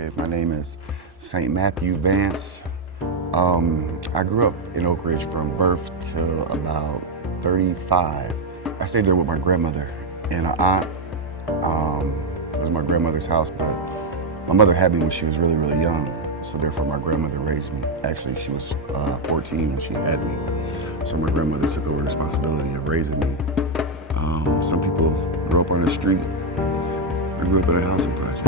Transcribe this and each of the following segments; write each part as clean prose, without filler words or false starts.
Bred. My name is St. Matthew Vance. I grew up in Oakridge from birth till about 35. I stayed there with my grandmother and an aunt. It was my grandmother's house, but my mother had me when she was really, really young. So therefore my grandmother raised me. Actually, she was 14 when she had me. So my grandmother took over the responsibility of raising me. Some people grow up on the street. I grew up in a housing project.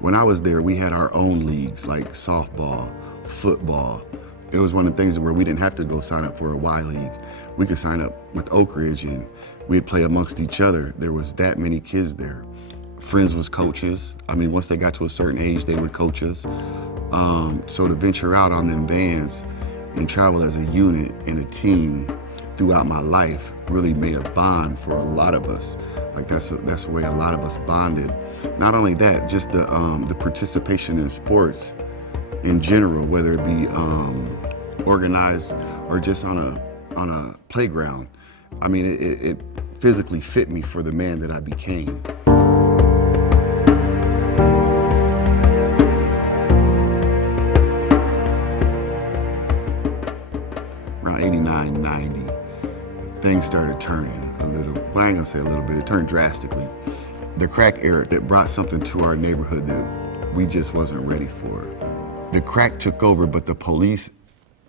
When I was there, we had our own leagues like softball, football. It was one of the things where we didn't have to go sign up for a Y League. We could sign up with Oakridge and we'd play amongst each other. There was that many kids there. Friends was coaches. I mean, once they got to a certain age, they would coach us. So to venture out on them vans and travel as a unit and a team throughout my life really made a bond for a lot of us. Like that's the way a lot of us bonded. Not only that, just the participation in sports in general, whether it be organized or just on a playground. I mean, it physically fit me for the man that I became. Around 89, 90, things started turning a little. Well, I ain't gonna say a little bit, it turned drastically. The crack era that brought something to our neighborhood that we just wasn't ready for. The crack took over, but the police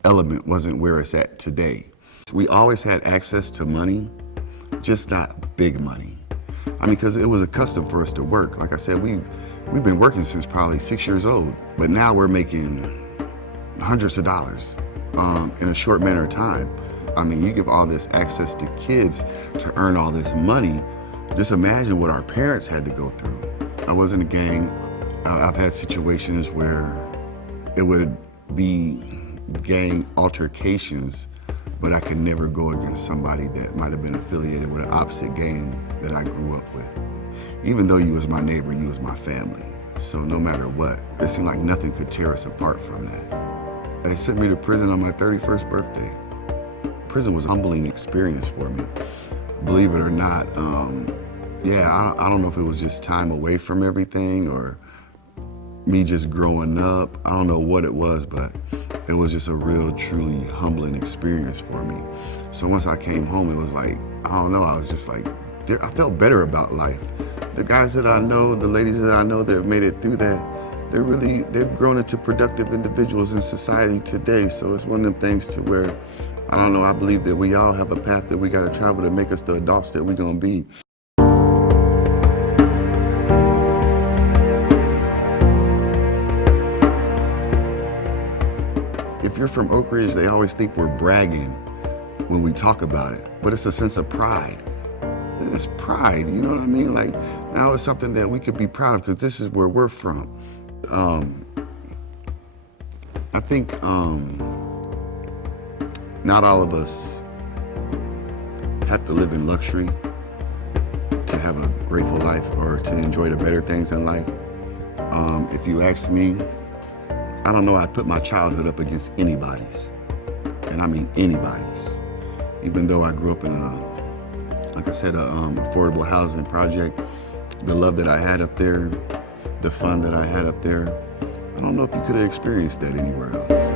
element wasn't where it's at today. We always had access to money, just not big money. I mean, because it was a custom for us to work. Like I said, we've been working since probably 6 years old, but now we're making hundreds of dollars in a short manner of time. I mean, you give all this access to kids to earn all this money. Just imagine what our parents had to go through. I was in a gang. I've had situations where it would be gang altercations, but I could never go against somebody that might have been affiliated with an opposite gang that I grew up with. Even though you was my neighbor, you was my family. So no matter what, it seemed like nothing could tear us apart from that. They sent me to prison on my 31st birthday. Prison was a humbling experience for me. Believe it or not, I don't know if it was just time away from everything or me just growing up. I don't know what it was, but it was just a real, truly humbling experience for me. So once I came home, it was like, I don't know, I was just like, I felt better about life. The guys that I know, the ladies that I know that have made it through that, they've grown into productive individuals in society today. So it's one of them things to where, I don't know, I believe that we all have a path that we gotta travel to make us the adults that we're gonna be. If you're from Oakridge, they always think we're bragging when we talk about it, but it's a sense of pride. It's pride, you know what I mean? Like, now it's something that we could be proud of because this is where we're from. I think not all of us have to live in luxury to have a grateful life or to enjoy the better things in life. If you ask me, I don't know, I'd put my childhood up against anybody's. And I mean anybody's. Even though I grew up in like I said, affordable housing project, the love that I had up there, the fun that I had up there, I don't know if you could have experienced that anywhere else.